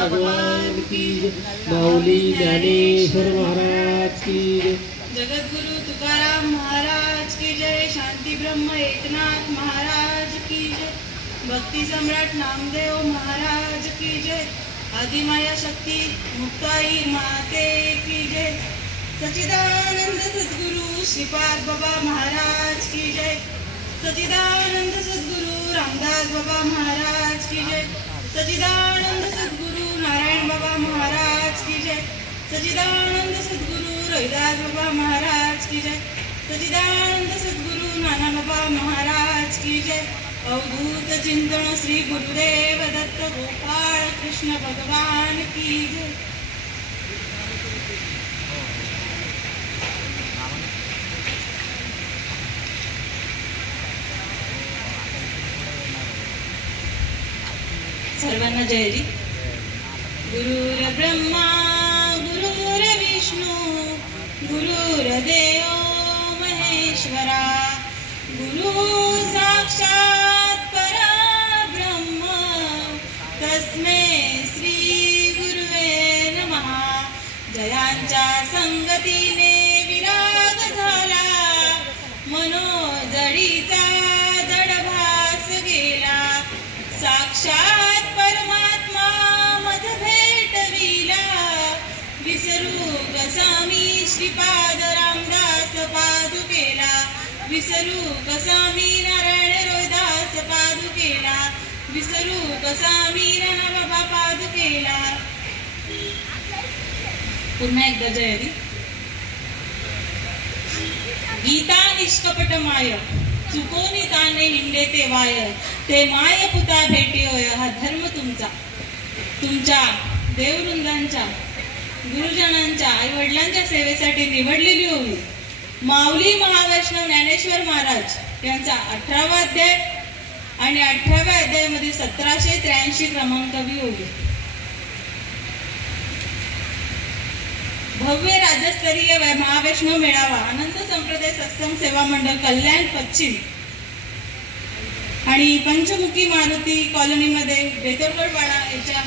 भगवान की जय। माऊली ज्ञानेश्वर महाराज की जय। जगद्गुरु तुकाराम महाराज की जय। शांती ब्रह्म एकनाथ महाराज की जय। भक्ति सम्राट नामदेव महाराज की जय। आदिमाया शक्ति मुक्ताई माते की जय। सच्चिदानंद सद्गुरु श्रीपाद बाबा महाराज की जय। सच्चिदानंद सद्गुरु रामदास बाबा महाराज की जय। सच्चिदानंद सद्गुरु नारायण बाबा महाराज की जय। सच्चिदानंद सद्गुरु रविदास बाबा महाराज की जय। सच्चिदानंद सद्गुरु नाना बाबा महाराज की जय। अवधूत चिंतन श्री गुरुदेव दत्त गोपाळ कृष्ण भगवान की जय। सर्वांना जय जी। गुरुर ब्रह्मा गुरुर विष्णू गुरुर्देव महेश्वरा गुरु साक्षात परब्रह्म तस्मै श्री गुरुवे नमः। जयांच्या संगतीने विराग झाला मनोजडीचा जडभास गेला। साक्षात परमात्मा मज भेटविला विसरू कसा मी श्रीपाद रामदास पादुकेला। विसरू कसा मी नारायण रोहिदास पादुकेला। विसरू कसा मी नाना बाबा पादुकेला। पुन्हा एकदा जय हरी। गीता निष्कपट माय चुकोनी ताने हिंडे ते वाय। ते माय पुता भेटी होय हा धर्म तुमचा। तुमच्या देववृंदांच्या गुरुजनांच्या आई वडिलांच्या सेवेसाठी निवडलेली होवी माऊली महावैष्णव ज्ञानेश्वर महाराज यांचा 18वा अध्याय आणि 18व्या अध्यायामध्ये 1783 क्रमांकावी होवी। भव्य राज्यस्तरीय महावैष्णव मेळावा अनंत संप्रदाय सत्संग सेवा मंडळ कल्याण पश्चिम आणि पंचमुखी मारुती कॉलनीमध्ये बेतरगडवाडा याच्या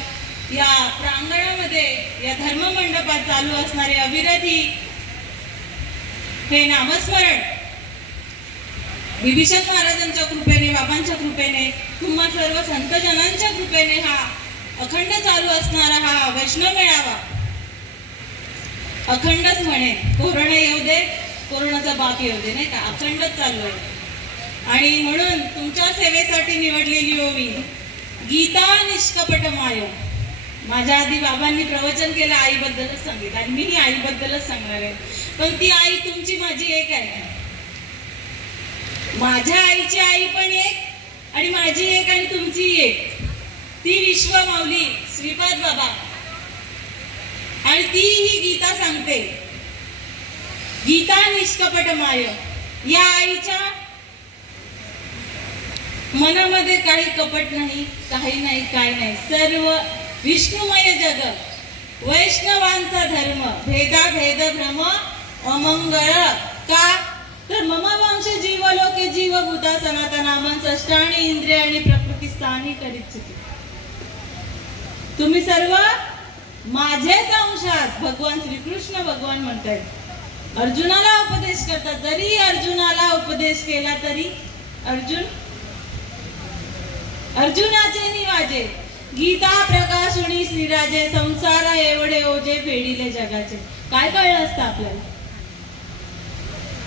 या प्रांगणामध्ये या धर्म मंडपात चालू असणारे अविरती हे नामस्मरण विभीषण महाराजांच्या कृपेने बाबांच्या कृपेने तुम्हा सर्व संतजनांच्या कृपेने हा अखंड चालू असणारा हा वैष्णव मेळावा अखंडच म्हणे। कोरोना येऊ दे कोरोनाचा बाप येऊ दे नाही का अखंडच चालू आहे। आणि म्हणून तुमच्या सेवेसाठी निवडलेली होवी गीता निष्कपट माय। माझ्या आधी बाबांनी प्रवचन केलं आईबद्दलच सांगितलं आणि मीही आईबद्दलच सांगणार आहे। पण ती आई तुमची माझी एक आहे। माझ्या आईची आई पण एक आणि माझी एक आणि तुमची एक। ती विश्व माऊली श्रीपाद बाबा आणि ती ही गीता सांगते गीता निष्कपट माय। या आईच्या मनामध्ये काही कपट नाही काही नाही काय नाही। सर्व विष्णुमय जग वैष्णवांचा धर्म भेदाभेद भ्रम अमंगळ का तर मम वंश जीवलोके जीवभूता सनातनामन षष्टाणी इंद्रिय आणि प्रकृती स्थानी करिच्छति। तुम्ही सर्व माझेच अंशात भगवान श्रीकृष्ण भगवान म्हणतात। अर्जुनाला उपदेश करतात। जरी अर्जुनाला उपदेश केला तरी अर्जुनाचे निवाजे गीता प्रकाशुनी श्रीराजे संसार एवढे ओझे फेडिले जगाचे। काय कळलं असतं आपल्याला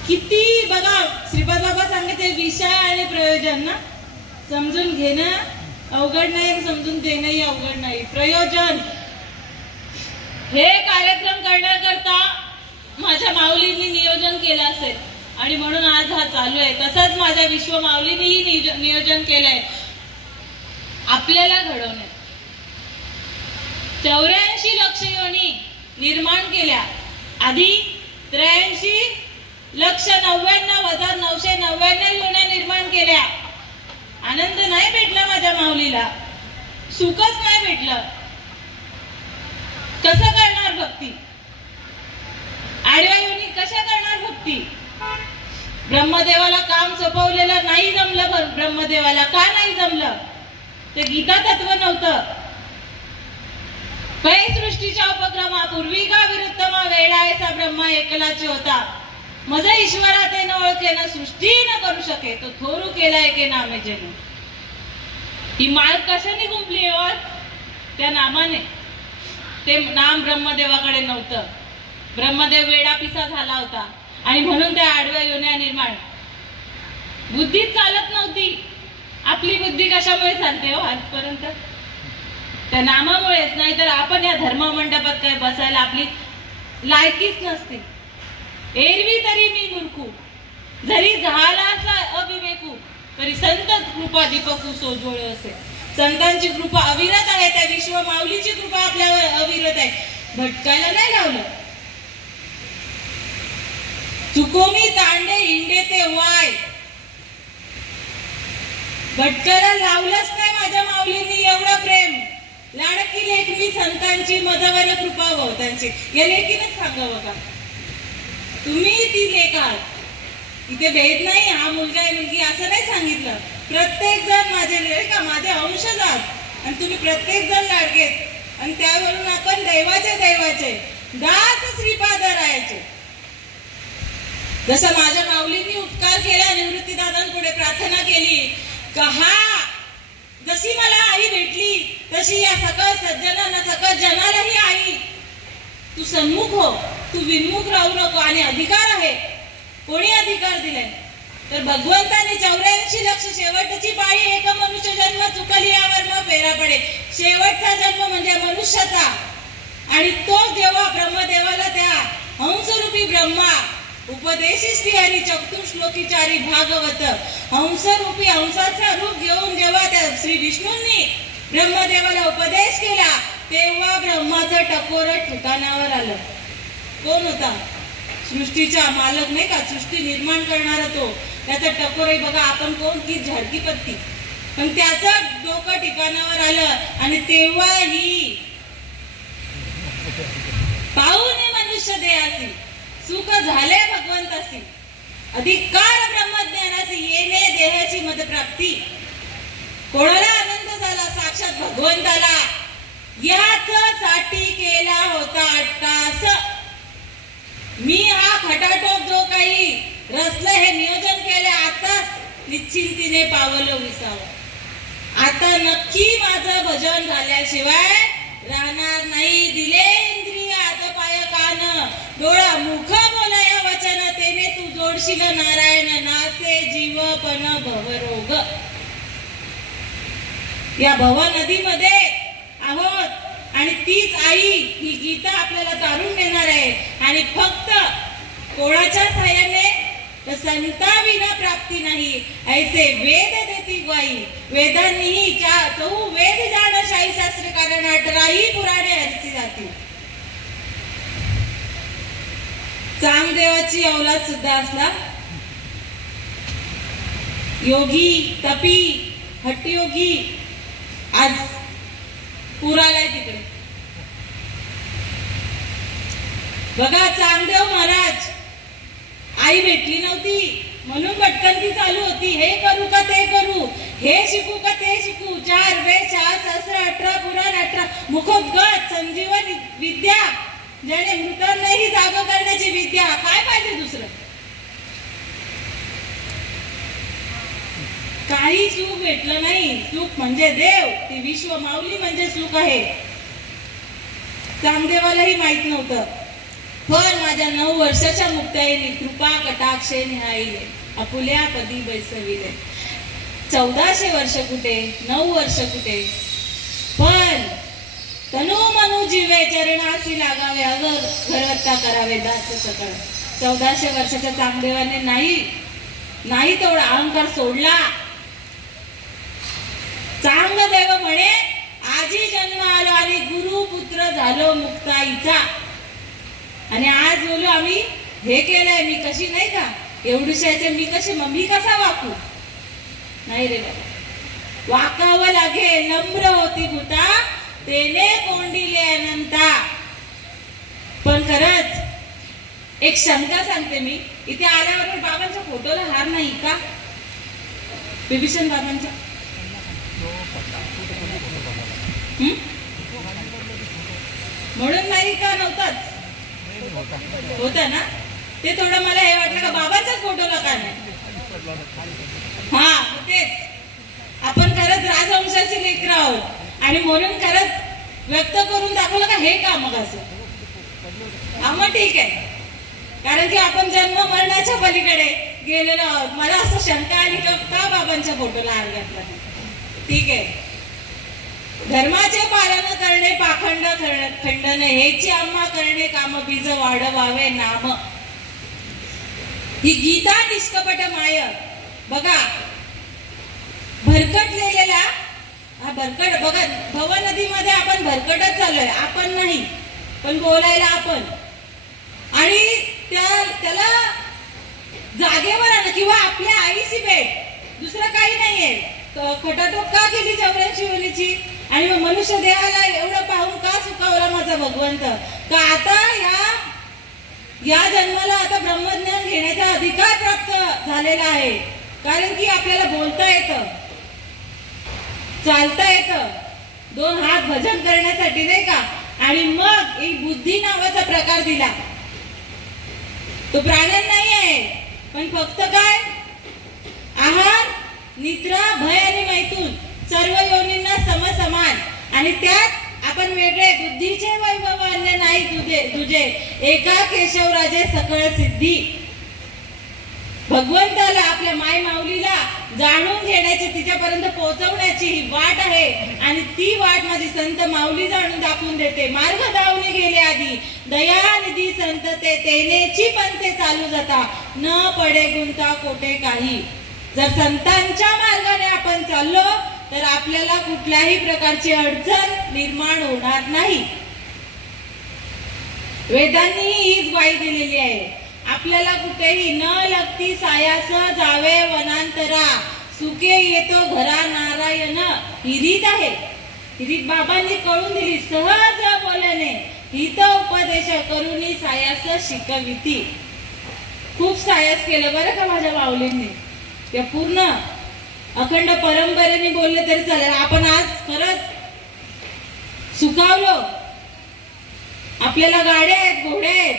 किती बघा श्रीपाद बाबा सांगते विषय आणि प्रयोजन ना समजून घेणं अवघड नाही समजून देणंही अवघड नाही। प्रयोजन हे कार्यक्रम करण्याकरता माझ्या माऊलींनी नियोजन केलं असेल आणि म्हणून आज हा चालू आहे। तसंच माझ्या विश्व माऊलींनीही नियोजन केलंय आपल्याला घडवण्यात। 84 लक्ष योनी निर्माण केल्या आधी 83,99,999 योन्या निर्माण केल्या। आनंद नाही भेटला माझ्या माऊलीला सुखच नाही भेटलं। कसं करणार भक्ती आडव्या योनी कशा करणार भक्ती। ब्रह्मदेवाला काम सोपवलेलं नाही जमलं। ब्रह्मदेवाला का नाही जमलं ते गीता तत्व नव्हतं पै सृष्टीच्या उपक्रमा पूर्वी का विरुद्ध मा वेळायचा ब्रह्मा एकलाचे होता मज ईश्वरा ते न ओळखे न सृष्टी न करू शके तो थोरू केला एके नामे जन. ही माळ कशाने गुंपली हो? त्या नामाने. ते नाम ब्रह्मदेवाकडे नव्हतं. ब्रह्मदेव वेडापिसा झाला होता आणि म्हणून त्या आडव्या योन्या निर्माण. बुद्धीच चालत नव्हती. आपली बुद्धी कशामुळे चालते हो आजपर्यंत? त्या नामामुळेच. नाही तर आपण या धर्म मंडपात काय बसायला आपली लायकीच नसते. एरवी तरी मी मूर्खू जरी झाला अविवेकू तरी संत कृपा दीपकू सोजोळ असे. संतांची कृपा अविरत आहे. त्या विश्व माऊलीची कृपा आपल्यावर अविरत आहे. भटकायला नाही लावलं. चुकोमी तांडे इंडे ते वाय. भटकायला लावलंच नाही माझ्या माऊलींनी. एवढं प्रेम. लाडकी लेख मी संतांची मजावर कृपा हो त्यांची. या लेखीनच सांगावं का? तुम्ही ती लेख आहात. इथे भेद नाही. हा मुलगा आहे मुलगी असं नाही सांगितलं. प्रत्येक जण माझे का माझे अंशज आहात आणि तुम्ही प्रत्येक जण लाडकेत. आणि त्यावरून आपण दैवाचे दास श्रीपाद राहायचे. जसं माझ्या माऊलींनी उपकार केला. निवृत्ती दादांपुढे प्रार्थना केली का हा जशी मला आई भेटली तशी या सकळ सज्जनांना सकळ जनालाही आई तू सन्मुख हो. तू विन्मुख राहू नको. आणि अधिकार आहे. कोणी अधिकार दिलाय? तर भगवंताने 84 लक्ष शेवटची पाळी एक मनुष्य जन्म चुकली यावर मग फेरा पडे. शेवटचा जन्म म्हणजे मनुष्याचा. आणि तो जेव्हा ब्रह्मदेवाला त्या हंसरूपी ब्रह्मा उपदेशी श्रीहरी चतुश्लोकीचारी भागवत हंसरूपी हंसाचा रूप घेऊन जेव्हा त्या श्री विष्णूंनी ब्रह्मदेवाला उपदेश केला तेव्हा ब्रह्माचं टकोर ठिकाणावर आलं. कोण होता? सृष्टीचा मालक नाही का? सृष्टी निर्माण करणारा तो. त्याचा टकोरही बघा आपण कोण की झाडकी पत्ती. पण त्याचं डोकं ठिकाणावर आलं आणि तेव्हा ही पाहुणे मनुष्य देहासी सुख झाले भगवंतासी अधिकार ब्रह्मज्ञानासी येणे देहाची मदप्राप्ती. कोणाला आनंद झाला? साक्षात भगवंताला. याच साठी केला होता अट्टास. मी हा खटाटोप जो काही रचलं हे नियोजन केले आताच निश्चिंतीने पावलं विसावं. आता नक्की माझं भजन झाल्याशिवाय राहणार नाही. दिले इंद्रिय हात पाय कान डोळा मुख बोलाया वचन तेने तू जोडशील नारायण नासे जीवपण भवरोग. या भव नदीमध्ये आहोत आणि तीच आई ही गीता आपल्याला तारून नेणार आहे. आणि फक्त कोणाच्या साह्याने तर संताविना प्राप्ती नाही ऐसे वेद देती ग्वाही. वेदांनीही 4 वेद जाण शाही शास्त्र कारण 18 पुराणे हरसी जातील. चांगदेवाची औलाद सुद्धा असला योगी तपी हट्टयोगी आज पुरालाय तिकडे. बघा चांगदेव महाराज आई भेटली नव्हती म्हणून भटकंती चालू होती. हे करू का ते करू, हे शिकू का ते शिकू. 4 वेद 6 शास्त्र 18 पुराण 18 मुखोद्गत संजीवन विद्या ज्याने मृतांनाही जाग करण्याची विद्या. काय पाहिजे दुसरं? काही सुख भेटलं नाही. सुख म्हणजे देव. ती विश्व माऊली म्हणजे सुख आहे. चांगदेवालाही माहित नव्हतं. पण माझ्या 9 वर्षाच्या मुक्ताईने कृपा कटाक्षे निहाईले आपुल्या पदी बैसविले. 1400 वर्ष कुठे, 9 वर्ष कुठे, पण तनु मनु जीवे चरणासी लागावे अगर घरवत्ता करावे दास सकळ. 1400 वर्षाच्या चांगदेवाने नाही तेवढा अहंकार सोडला. चांगदेव म्हणे आजी जन्म आलो आणि गुरु पुत्र झालो मुक्ताईचा. आणि आज बोलू आम्ही हे केलंय. मी कशी नाही का एवढीशाचे मी कसा वाकू? नाही रे बाबा. वाकावं लागेल. नम्र होती भूता तेने कोंडिले अनंता. पण खरंच एक शंका सांगते मी. इथे आल्याबरोबर बाबांच्या फोटोला हार नाही का? बिभीषण बाबांच्या एकच होतं ना, ते थोडं मला हे वाटलं का बाबांच्याच फोटोला का नाही. हा तेच आपण खरंच राजवंशाची लेकरं आहोत आणि म्हणून खरंच व्यक्त करून दाखवलं का हे का मग असं. हा मग ठीक आहे, कारण की आपण जन्म मरणाच्या पलीकडे गेलेलो आहोत. मला असं शंका आली का बाबांच्या फोटोला हार घातला. ठीक आहे, धर्माचे पालन करणे पाखंड खंडन हेची आम्हा करणे काम बीज वाढवावे नाम. ही गीता निष्कपट माय. बघा भरकटलेला हा भरकट बघा भव नदीमध्ये आपण भरकटच चाललोय. आपण नाही पण बोलायला आपण. आणि त्याला जागेवर आणा किंवा आपल्या आईची भेट दुसरं काही नाहीये. खटाटोप का केली 84 योनीची आणि मग मनुष्य देहाला एवढं पाहून का सुखावला माझा भगवंत. का आता या जन्माला आता ब्रह्मज्ञान घेण्याचा अधिकार प्राप्त झालेला आहे. कारण की आपल्याला बोलता येतं, चालता येतं, 2 हात भजन करण्यासाठी नाही का. आणि मग एक बुद्धी नावाचा प्रकार दिला. तो प्राणन नाही आहे पण फक्त काय आहार निद्रा भय आणि मैथून सर्व योनींना समसमान. आणि त्यात आपण वेगळे बुद्धीचे वैभव अन्य नाही तुझे एका केशवराजे सकळ सिद्धी. भगवंताला आपल्या माय माऊलीला जाणून घेण्याची तिच्यापर्यंत पोहोचवण्याची ही वाट आहे. आणि ती वाट माझी संत माऊली जाणून दाखवून देते. मार्ग धावून गेले आधी दयानिधी संत ते तेनेची पण ते चालू जाता न पडे गुंता कोठे काही. जर संतांच्या मार्गाने आपण चाललो तर आपल्याला कुठल्याही प्रकारची अडचण निर्माण होणार नाही. वेदांनी हीच ग्वाही दिलेली आहे. आपल्याला कुठेही न लगती सायास जावे वनांतरा सुखे येतो घरा नारायण. ही रीत आहे. ही रीत बाबांनी कळून दिली सहज बोलणे हित उपदेश करूनी सायास शिकविती. खूप सायास केलं बरं का माझ्या माऊलींनी. त्या पूर्ण अखंड परंपरेने बोलले तरी चालेल. आपण आज खरंच सुखावलो. आपल्याला गाड्या आहेत, घोडे आहेत,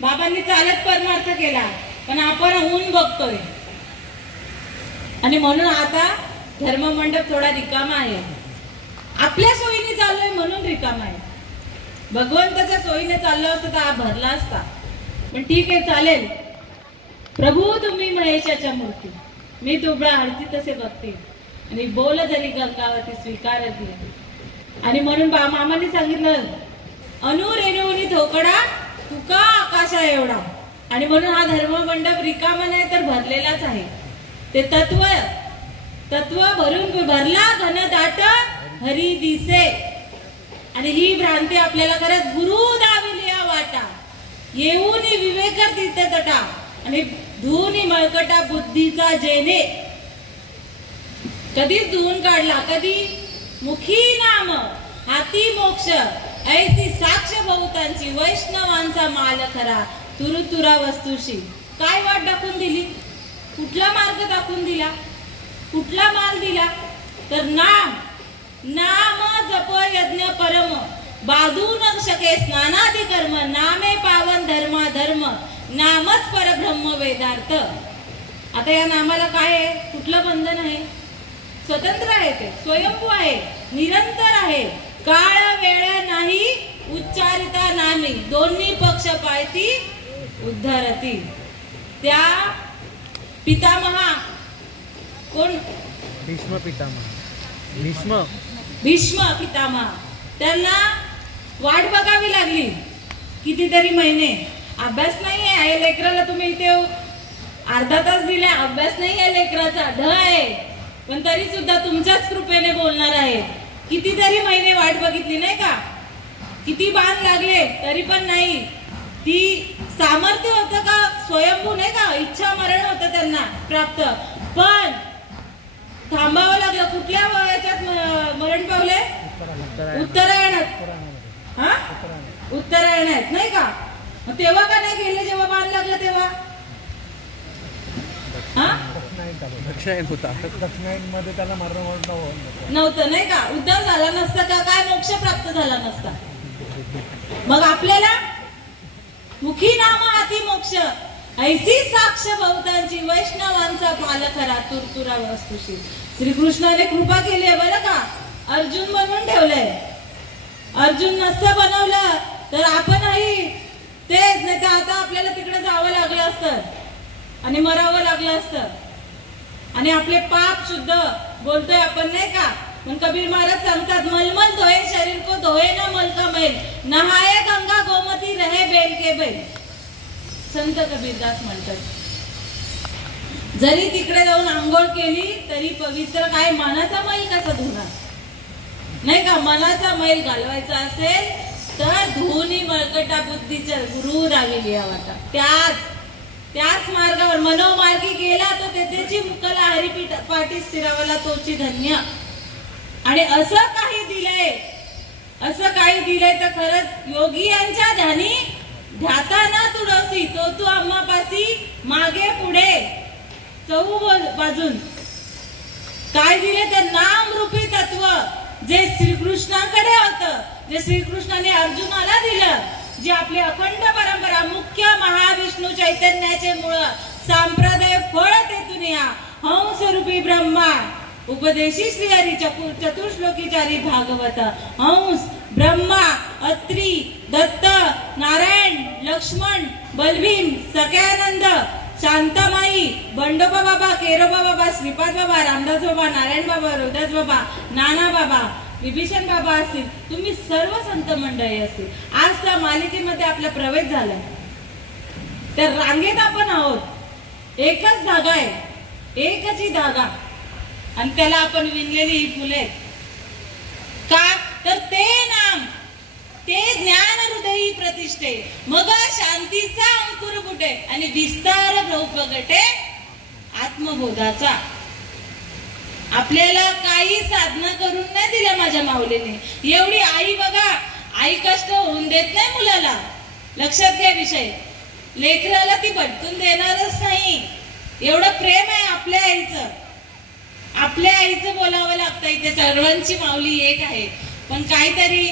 बाबांनी चालत परमार्थ केला. पण आपण ऊन बघतोय आणि म्हणून आता धर्ममंडप थोडा रिकामा आहे. आपल्या सोयीने चाललोय म्हणून रिकामा आहे. भगवंताच्या सोयीने चाललो असतं तर हा भरला असता. पण ठीक आहे चालेल. प्रभू तुम्ही महेशाच्या मूर्ती मी तुबळा हरती तसे बघते आणि बोल जरी गंगावती स्वीकार ती. आणि म्हणून मामाने सांगितलं अनुरेणुनी थोकडा तुका आकाशा एवढा. आणि म्हणून हा धर्ममंडप रिकामा नाही तर भरलेलाच आहे. ते तत्व भरून भरला घन दाट हरी दिसे. आणि ही भ्रांती आपल्याला खरंच गुरु दाविली वाटा येऊन विवेक तिथे तटा आणि धुनी मळकटा बुद्धीचा जेने. कधीच धुवून काढला कधी मुखी नाम हाती मोक्ष ऐसी साक्ष बहुतांची वैष्णवांचा माल खरा तुरुतुरा वस्तुशी. काय वाट दाखवून दिली, कुठला मार्ग दाखवून दिला, कुठला माल दिला तर नाम जप यज्ञ परम बाधू न शके स्नानादी कर्म नामे पावन धर्म नामच परब्रह्म वेदार्थ. आता या नामाला काय आहे, कुठलं बंधन आहे, स्वतंत्र आहे, ते स्वयंभू आहे, निरंतर आहे, काळ वेळ नाही उच्चारिता नामी दोन्ही पक्ष पायती उद्धरती. त्या पितामहा कोण भीष्म पितामहा त्यांना वाट बघावी लागली कितीतरी महिने. अभ्यास नाही आहे लेकराला. तुम्ही इथे अर्धा तास दिला, अभ्यास नाही आहे लेकराचा, ढ आहे, पण तरी सुद्धा तुमच्याच कृपेने बोलणार आहे. कितीतरी महिने वाट बघितली नाही का. किती बाण लागले तरी पण नाही. ती सामर्थ्य होतं का स्वयंभू नाही का, इच्छा मरण होतं त्यांना प्राप्त. पण थांबावं लागलं. कुठल्या वयाच्यात मरण पावले, उत्तरायणात. हा उत्तरायणात नाही का. तेव्हा का नाही गेले जेव्हा बाण लागलं तेव्हा. दक्षिणायनमध्ये त्याला मरण नव्हतं नाही का. उद्धार झाला नसता का, काय मोक्ष प्राप्त झाला नसता. मग आपल्याला मुखी नाम हाती मोक्ष ऐसी साक्ष बहुतांची वैष्णवांचा पालखरा तुरतुरा वस्तुशी. श्रीकृष्णाने कृपा केली आहे बरं का. अर्जुन बनवून ठेवलंय. अर्जुन नसतं बनवलं तर आपणही तेच, नाही तर आता आपल्याला तिकडे जावं लागलं असतं आणि मरावं लागलं असतं. आणि आपले पाप शुद्ध बोलतोय आपण नाही का. पण कबीर महाराज सांगतात मलमल धोए शरीर को धोए ना मल का मैल नहाए गंगा गोमती रहे बेल के बैल. संत कबीरदास म्हणतात जरी तिकडे जाऊन आंघोळ केली तरी पवित्र काय मनाचा मैल कसा धुणार नाही का. मनाचा मैल घालवायचा असेल तर धुनी मळकटा बुद्धीच्या गुरु राहिली वाटा. त्याच मार्गावर मनोमार्गी गेला तो तेथेची मुकला हरिपीठ पाठी स्थिरावला तोची धन्य. आणि असं काही दिलंय तर खरंच योगी यांच्या ध्यानी ध्याताना तुडसी तो तू आम्हापासी मागे पुढे चहू बाजून. काय दिले तर नाम रूपी तत्व जे श्रीकृष्णाकडे होतं, जे श्रीकृष्णाने अर्जुनाला दिलं, जी आपली अखंड परंपरा मुख्य महाविष्णू चैतन्याचे मूळ सांप्रदाय फळ तेथून या हंस रूपी ब्रह्मा उपदेशी श्री हरी चतुर्श्लोकीचारी भागवत हंस ब्रह्मा अत्री दत्त नारायण लक्ष्मण बलभीम सख्यानंद शांतामाई बंडोबा बाबा केरोबा बाबा श्रीपाद बाबा रामदास बाबा नारायण बाबा रोदास बाबा नाना बाबा विभीषण बाबा असतील, तुम्ही सर्व संत मंडळी असतील. आज त्या मालिकेमध्ये आपला प्रवेश झाला. त्या रांगेत आपण आहोत. एकच धागा आहे, एकच ही धागा आणि त्याला आपण विणलेली ही फुले का तर ते नाम ते ज्ञान हृदयी प्रतिष्ठे मग शांतीचा अंकुर फुटे आणि विस्तार प्रगटे आत्मबोधाचा. आपल्याला काही साधना करून नाही दिल्या माझ्या माऊलीने. एवढी आई बघा, आई कष्ट होऊन देत नाही मुलाला. लक्षात घ्या विषय. लेकराला ती भटकून देणारच नाही. एवढं प्रेम आहे आपल्या आईचं. आपल्या आईचं बोलावं लागतं. इथे सर्वांची माऊली एक आहे पण काहीतरी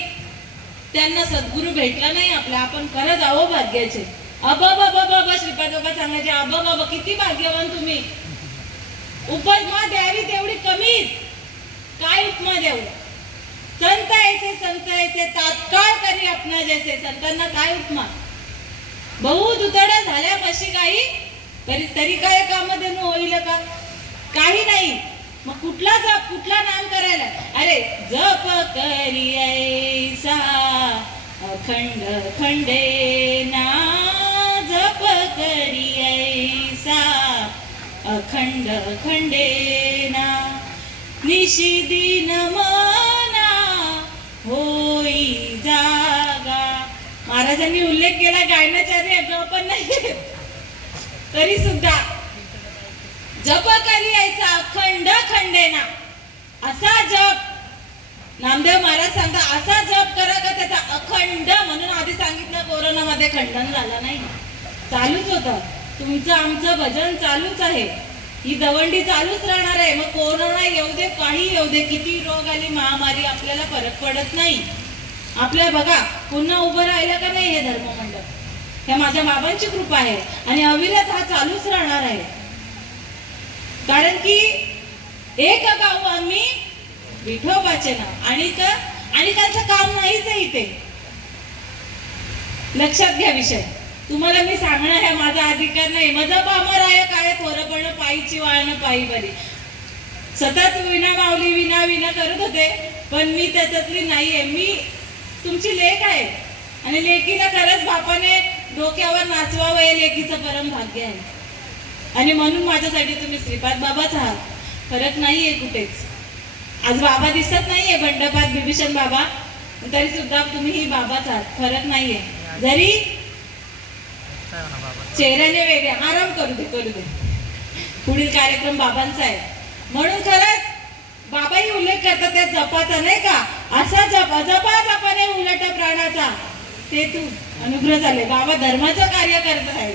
त्यांना सद्गुरू भेटला नाही आपल्या. आपण खरंच आहो भाग्याचे. अबा बाबा बाबा श्रीपाद बाबा सांगायचे अबा बाबा किती भाग्यवान तुम्ही. उपमा द्यावी तेवढी कमीच. काय उपमा देऊ. संत ऐसे तात्काळ करी आपणा जैसे. संतांना काय उपमा. बहुत उतड्या झाल्या कशी काही तरी काय काम देणं होईल का. काही नाही. मग कुठला जप कुठला नाम करायला. अरे जप करी ऐसा अखंड खंडे ना जप करी ऐसा अखंड खंडेना निशिदिन मना होई जागा. महाराजांनी उल्लेख केला गायनाचार्य पण नाही तरी सुद्धा जप करी ऐसा अखंड खंडेना. असा जप नामदेव महाराज सांगता असा जप करा का त्याचा अखंड. म्हणून आधी सांगितलं कोरोनामध्ये खंडन झालं नाही, चालूच होतं. तुमचं आमचं भजन चालूच आहे. ही दवंडी चालूच राहणार आहे. मग कोरोना येऊ दे काही येऊ दे किती रोग आली महामारी आपल्याला फरक पडत नाही. आपल्या बघा पुन्हा उभं राहिलं का नाही हे धर्ममंडळ. हे माझ्या बाबांची कृपा आहे आणि अविरत हा चालूच राहणार आहे. कारण की एक गाव आम्ही विठोबाचे नाव आणि त्यांचं काम नाहीच आहे इथे. लक्षात घ्या विषय. तुम्हाला मी सांगणं हे माझा अधिकार नाही. माझा बामर आहे काय थोरपण पायीची वाळणं पायी बरी. सतत विना माऊली विना विना करत होते पण मी त्याच्यातली नाहीये. मी तुमची लेक आहे आणि लेकीला खरंच बापाने डोक्यावर नाचवावं हे लेकीचं परम भाग्य आहे. आणि म्हणून माझ्यासाठी तुम्ही श्रीपाद बाबाच आहात. फरक नाहीये कुठेच. आज बाबा दिसत नाहीये बंडपात विभीषण बाबा तरी सुद्धा तुम्ही ही बाबाच आहात. फरक नाहीये. जरी चेहऱ्याने वेगळे. आराम करू दे. पुढील कार्यक्रम बाबांचा आहे. म्हणून खरंच बाबाही उल्लेख करतात त्या जपाचा नाही का. असा जप अजपा जपाने उलट प्राणाचा ते तू अनुग्रह झाले. बाबा धर्माचं कार्य करत आहे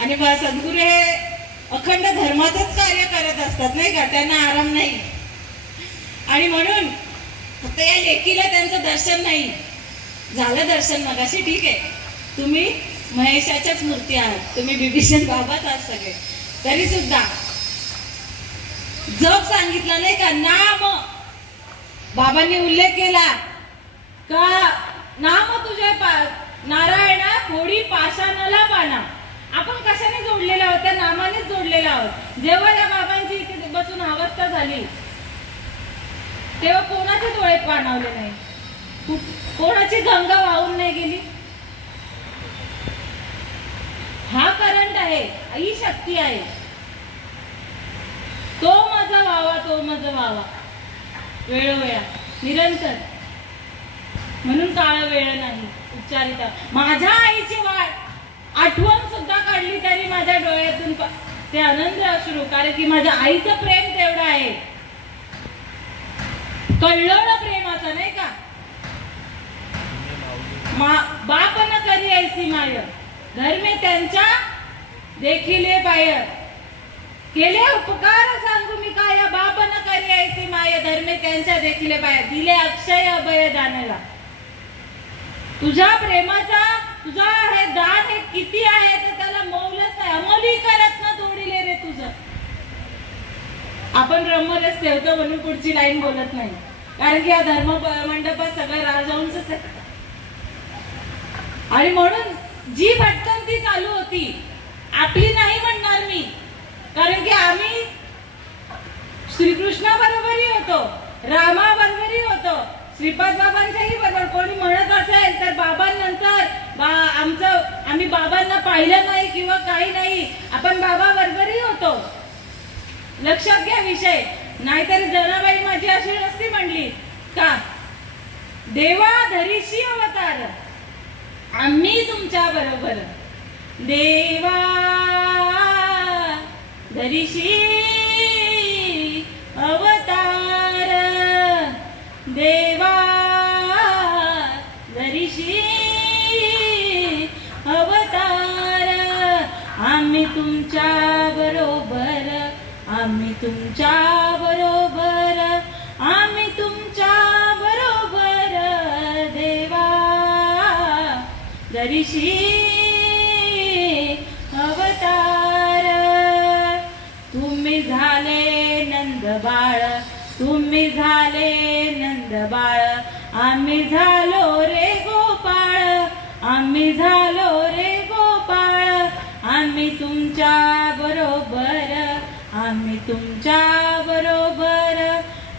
आणि सद्गुरू हे अखंड धर्माचंच कार्य करत असतात नाही का. त्यांना आराम नाही. आणि म्हणून फक्त या लेकीला त्यांचं दर्शन नाही झालं. दर्शन मगाशी ठीक आहे. तुम्ही महेशाच्याच मूर्ती आहात तुम्ही, बिभीषण बाबाच आहात सगळे, तरी सुद्धा जप सांगितला नाही का, नाम बाबांनी उल्लेख केला का, नाम तुझे नारायणा थोडी पाषाणाला पाना. आपण कशाने जोडलेला आहोत? त्या नामानेच जोडलेला आहोत. जेव्हा या बाबांची इथे बसून अवस्था झाली तेव्हा कोणाचे डोळे पाणावले नाही, कोणाची गंगा वाहून नाही गेली. हा करंट आहे, ही शक्ती आहे. तो माझा व्हावा, तो माझा व्हावा, वेळोवेळा निरंतर. म्हणून काळ वेळ नाही उच्चारिता. माझ्या आईची आठवण सुद्धा काढली तरी माझ्या डोळ्यातून ते आनंद अश्रू, कारण की माझ्या आईचं प्रेम तेवढं आहे. कळलं ना प्रेमाचं, नाही का? बाप न करी ऐसी माय, धर्मे त्यांच्या देखिले पाय, केले उपकार सांगू मी काय, बाप न करी ऐसी माय, धर्मे त्यांच्या देखिले पाय, दिले अक्षय अभय दानला. तुझ्या प्रेमाचा, तुझा हे दान हे किती आहे तर त्याला मौलच नाही, अमलीकरत न जोडिले रे तुझं. आपण ब्रह्मरस ठेवतो म्हणून पुढची लाईन बोलत नाही, कारण की या धर्म मंडपात सगळं राजहंसच आहे. आणि म्हणून जी भटकंती चालू होती आपली नाही म्हणणार मी, कारण की आम्ही श्रीकृष्णा बरोबरही होतो, रामा बरोबरही होतो, श्रीपाद बाबांच्याही बरोबर. कोणी म्हणत असेल तर बाबांनंतर आम्ही बाबांना पाहिलं नाही किंवा काही नाही, आपण बाबा बरोबरही होतो. लक्षात घ्या विषय. नाहीतर जनाबाई माझी अशी नसती म्हणली का, देवा धरीशी अवतार आम्ही तुमच्या बरोबर, देवा धरीशी अवतार, देवा धरीशी अवतार, आम्ही तुमच्या बरोबर, आम्ही तुमच्या बरोबर, आम्ही तुमच्या बरोबर, देवा धरीशी अवतार. तुम्ही झाले नंद बाळ, तुम्ही झाले नंद बाळ, आम्ही झालो रे गोपाळ, आम्ही झालो रे गोपाळ, आम्ही तुमच्या बरोबर, आम्ही तुमच्या बरोबर,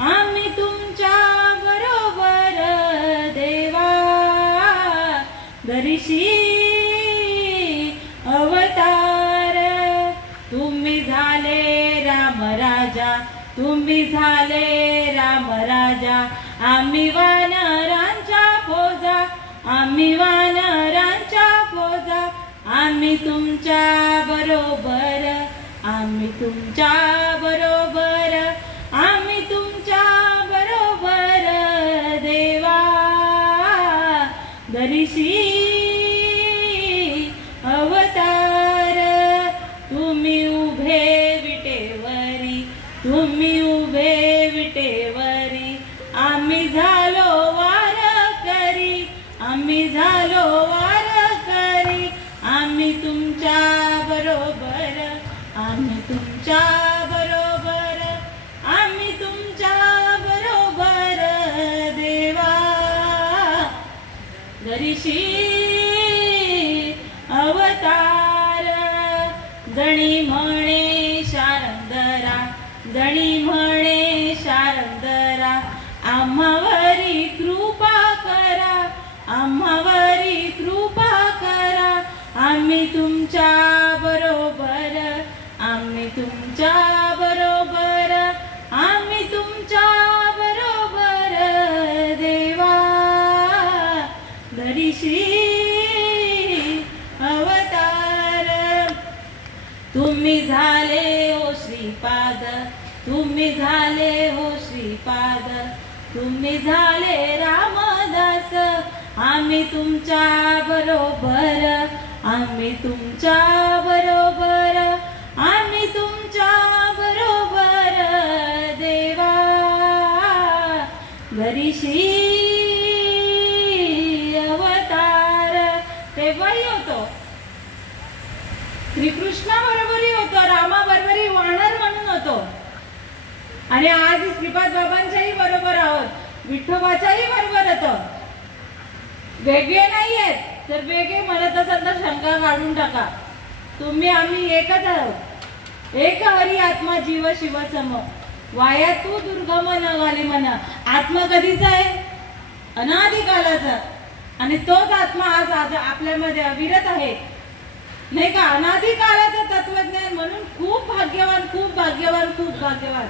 आम्ही तुमच्या बरोबर, देवा धरीशी अवतार. तुम्ही झाले राम राजा, तुम्ही झाले राम राजा, आम्ही वानरांच्या फौजा, आम्ही वानरांच्या फौजा, आम्ही तुमच्या बरोबर, आम्ही तुमच्या बरोबर, आम्ही तुमच्या बरोबर, देवा धरीशी अवतार. तुम्ही उभे विटेवरी, तुम्ही उभे विटेवरी, आम्ही झालो वारकरी, आम्ही झालो वारकरी, आम्ही तुमच्या बरोबर, आम्ही तुमच्या बरोबर, आम्ही तुमच्या बरोबर, देवा धरीशी अवतार. जणी म्हणे शारंदरा, जणी म्हणे शारंदरा, आम्हावरी कृपा करा, आम्हावरी कृपा करा, आम्ही तुमच्या बरोबर, आम्ही तुमच्या बरोबर, आम्ही तुमच्या बरोबर, देवा धरीशी अवतार. तुम्ही झाले हो श्रीपाद, तुम्ही झाले हो श्रीपाद, तुम्ही झाले रामदास, आम्ही तुमच्या बरोबर, आम्ही तुमच्या बरोबर, आम्ही तुमच्या बरोबर, देवा धरीशी अवतार. तेव्हाही होतो श्रीकृष्णा बरोबरही होतो, रामा बरोबरही वानर म्हणून होतो. आणि आज श्रीपाद बाबांच्याही बरोबर आहोत, विठोबाच्याही बरोबर होतो. वेगळे नाही आहेत, तर वेगळे म्हणत असाल तर शंका काढून टाका. तुम्ही आम्ही एकच आहोत. एक हरी आत्मा जीव शिव सम, वाया तू दुर्गम न घाली मन. आत्मा कधीचा आहे? अनादिकालाचा. आणि तोच आत्मा आज आपल्यामध्ये अविरत आहे, नाही का? अनादिकालाचं तत्वज्ञान. म्हणून खूप भाग्यवान, खूप भाग्यवान, खूप भाग्यवान.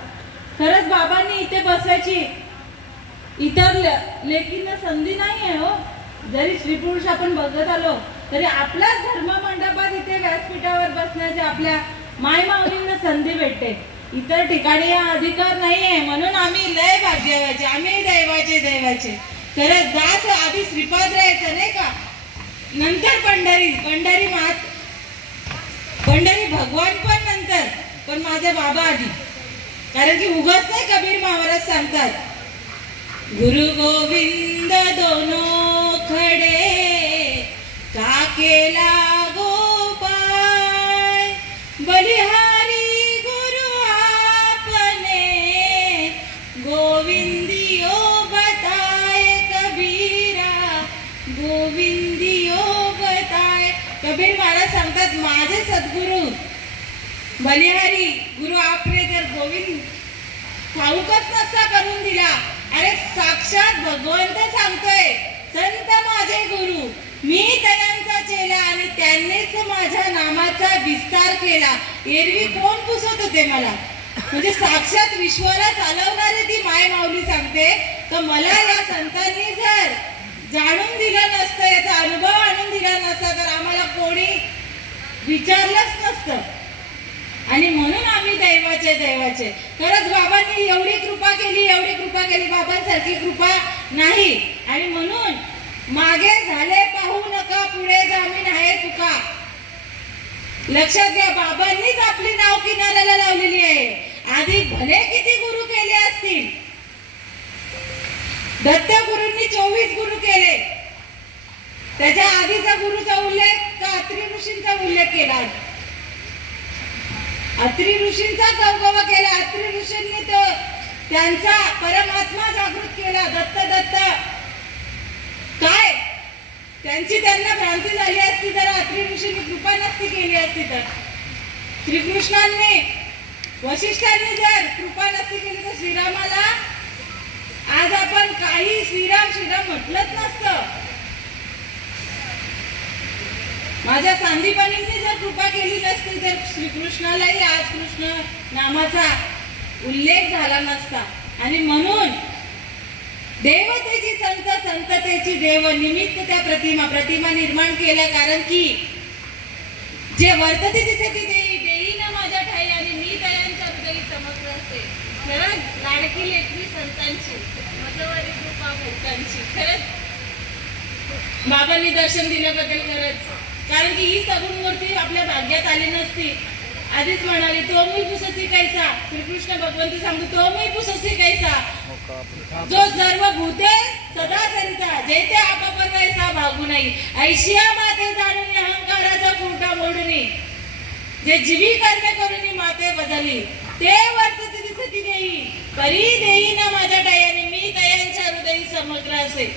खरंच बाबांनी इथे बसायची इतर लेकींना संधी नाही आहे हो. जरी स्त्री पुरुष आपण बघत आलो तरी आपल्याच धर्म मंडपात इथे व्यासपीठावर बसण्याची आपल्या माय माऊलींना संधी भेटते. इतर ठिकाणी हा अधिकार नाही आहे. म्हणून आम्ही लय भाग्यवाचे, आम्ही दैवाचे दैवाचे. खरंच दास आधी श्रीपाद राहायचं नाही का, नंतर पंढरी. पंढरी भगवान पण नंतर, पण माझे बाबा आधी. कारण की उगाच नाही कबीर महाराज सांगतात, गुरु गोविंद दोनों खडे का केला गोपाय, बलिहारी गुरु आपने गोविंदियो बताए कबीरा, गोविंदियो बताए. कबीर महाराज सांगतात माझे सद्गुरु बलिहारी गुरु आपने जर गोविंद ठाऊकच नसता करून दिला. अरे साक्षात भगवंत सांगतोय, संत माझे गुरु, मी त्यांचा चेला आणि त्यांनीच माझ्या नामाचा विस्तार केला. एरवी कोण पुसत होते मला? म्हणजे साक्षात विश्वाला चालवणारी ती माय माऊली सांगते तर मला या संतांनी जर जाणून दिलं नसतं, याचा अनुभव आणून दिला नसता तर आम्हाला कोणी विचारलंच नसतं. आणि म्हणून आम्ही दैवाचे दैवाचे. खरंच बाबांनी एवढी कृपा केली, एवढी कृपा केली, बाबांसारखी कृपा नाही. आणि म्हणून मागे झाले पाहू नका, पुढे जामीन आहे तुका. लक्षात घ्या, बाबांनीच आपली नाव किनाऱ्याला लावलेली आहे. आधी भले किती गुरु केले असतील, दत्त गुरूंनी 24 गुरु केले. त्याच्या आधीचा गुरुचा उल्लेख का अत्री ऋषींचा उल्लेख केला. अत्री ऋषींचा गौगवा केला. अत्री ऋषींनी तो त्यांचा परमात्मा जागृत केला. दत्त काय त्यांची त्यांना भ्रांती झाली असती जर अत्री ऋषींनी कृपा नसती केली असती तर. श्रीकृष्णांनी वशिष्ठांनी जर कृपा नसती केली तर श्रीरामाला आज आपण काही श्रीराम श्रीराम म्हटलंच नसतं. माझ्या सांदीपणींनी जर कृपा केली नसती तर श्रीकृष्णालाही आज कृष्ण नामाचा उल्लेख झाला नसता. आणि म्हणून देवतेची संत, संततेची देव, निमित्त त्या प्रतिमा निर्माण केल्या. कारण की जे वर्तते तिथे ती देई ना माझ्या ठाई आणि मी दयांच्या हृदयी समग्र असते. खरंच लाडकी लेकरी संतांची, मतवारी कृपा भक्तांची. खरंच बाबांनी दर्शन दिल्याबद्दल खरंच. कारण की ही सगुण मूर्ती आपल्या भाग्यात आली नसती. आधीच म्हणाली तो मी पुससी कैसा. श्रीकृष्ण भगवंत सांगतो तो मी पुससी कैसा, जो सर्व भूते सदा सरिता, जेथे आपापर वैसा भागू नाही. ऐशिया माते जाणून अहंकाराचा फुटा मोडणी, जे जीवी कर्मे करून माते बदली. ते वर्तते दिसती देई, परी देई ना माझ्या दयाने, मी दयांच्या हृदयी समग्र असे.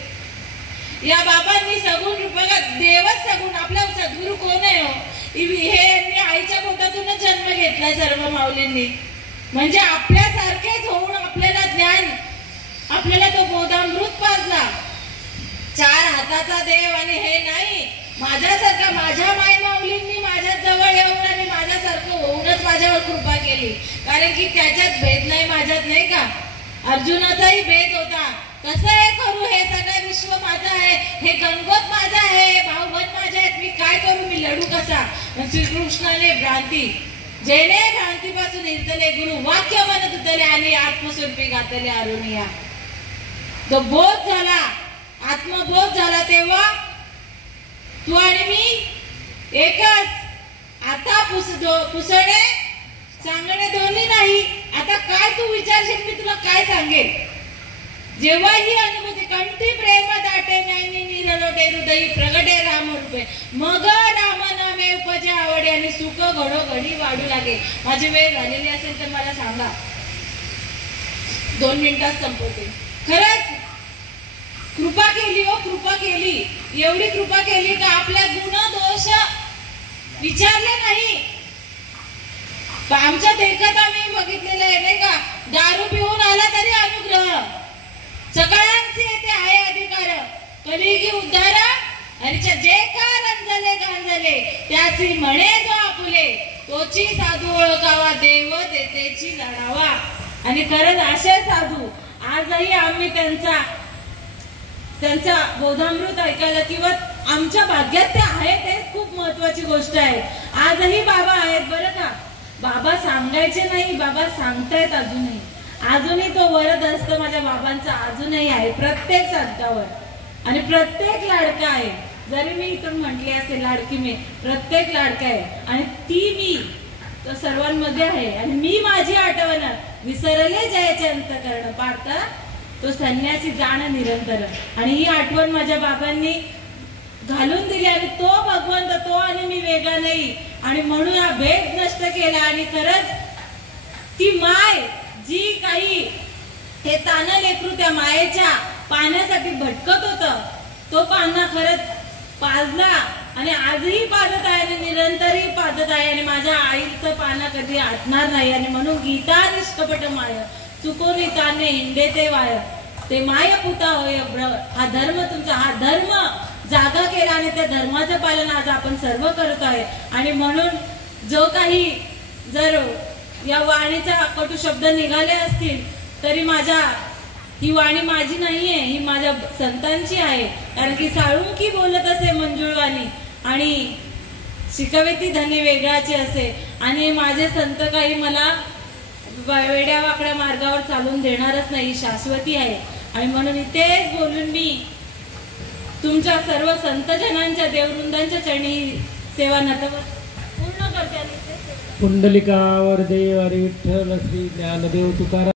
या बाबांनी सगुण रूपकात देवच सगुण. आपला सद्गुरु कोण आहे हो? हे आईच्या पोटातूनच जन्म घेतला सर्व माऊलींनी. म्हणजे आपल्यासारखेच होऊन आपल्याला ज्ञान, आपल्याला तो बोधामृत पाजला. 4 हाताचा देव. आणि हे नाही माझ्यासारखा, माझ्या माय माऊलींनी माझ्या जवळ येऊन आणि माझ्यासारखं होऊनच माझ्यावर कृपा केली. कारण की त्याच्यात भेद नाही, माझ्यात नाही का. अर्जुनाचाही भेद होता. कसं हे करू, हे सगळं विश्व माझं आहे, हे गणगोत माझं आहे, भाऊबंद माझे आहेत, मी काय करू, मी लढू कसा. श्रीकृष्णाने भ्रांती, जेणे भ्रांतीपासून हिरतले गुरु, वाक्य म्हणत उतले आणि आत्मस्वरूपी गातले अरुणिया. तो बोध झाला, आत्मबोध झाला, तेव्हा तू आणि मी एकच. आता पुसणे सांगणे दोन्ही नाही. आता काय तू विचारशील मी तुला काय सांगेल. जेव्हा ही अनुभूती कंठी प्रेम दाटे नैनी निरलोटे हृदयी प्रगटे राम रूपे, मग राम नामे रूपाची आवड आणि सुख घडोघडी वाढू लागे. माझी वेळ झालेली असेल तर मला सांगा, 2 मिनिटात संपवते. खरंच कृपा केली हो, कृपा केली. एवढी कृपा केली का आपल्या गुण दोष विचारले नाही. आमच्या देखत आम्ही बघितलेलं आहे नाही का, दारू पिऊन आला तरी अनुग्रह, सगळ्यांचे येते आहे अधिकार, कलिगी उद्धार हरीच्या जे का रंजले गांजले, त्यासी म्हणे जो आपुले, तोची साधू ओळखावा, देव देतेची जाणावा. आणि खरंच असे साधू आजही आम्ही त्यांचा बोधामृत ऐकायला किंवा आमच्या भाग्यात ते आहेत, तेच खूप महत्वाची गोष्ट आहे. आजही बाबा आहेत बरं का. बाबा सांगायचे नाही, बाबा सांगतायत अजूनही तो वरद असतो माझ्या बाबांचा अजूनही आहे प्रत्येक संतावर आणि प्रत्येक लाडका आहे. जरी मी इथून म्हटले असेल लाडकी मी, प्रत्येक लाडका आहे आणि ती मी तो सर्वांमध्ये आहे. आणि मी माझी आठवण विसरले जयाचे अंतकरण, पाहता तो संन्यासी जाण निरंतर. आणि ही आठवण माझ्या बाबांनी घालून दिली आणि तो भगवंत तो आणि मी वेगळा नाही. आणि म्हणून हा भेद नष्ट केला. आणि खरंच ती माय जी काही हे तान लेकरू त्या मायेच्या पाण्यासाठी भटकत होत, तो पाना खरंच पाजला आणि आजही पाजत आहे आणि निरंतरही पाजत आहे. आणि माझ्या आईचं पाना कधी आटणार नाही. आणि म्हणून गीता निष्कपट माय चुकोनी ताने हिंडे ते वाय, ते माय पुता होय हा धर्म तुमचा, हा धर्म जागा केला आणि त्या धर्माचं पालन आज आपण सर्व करत आहे. आणि म्हणून जो काही जर या वाणीचा कटू शब्द निघाले असतील तरी ही वाणी माझी नाहीये, ही माझ्या संतांची आहे. कारण की साळुंकी बोलत असे मंजुळवाणी आणि शिकवे ती धनी वेगळाची असे. आणि माझे संत काही मला वेड्या वाकड्या मार्गावर चालून देणारच नाही, शाश्वती आहे. आणि म्हणून इथेच बोलून मी तुमच्या सर्व संतजनांच्या देववृंदांच्या चरणी सेवा पूर्ण करते. पुंडलिकावर देव हरी विठ्ठल श्री ज्ञानदेव तुकाराम.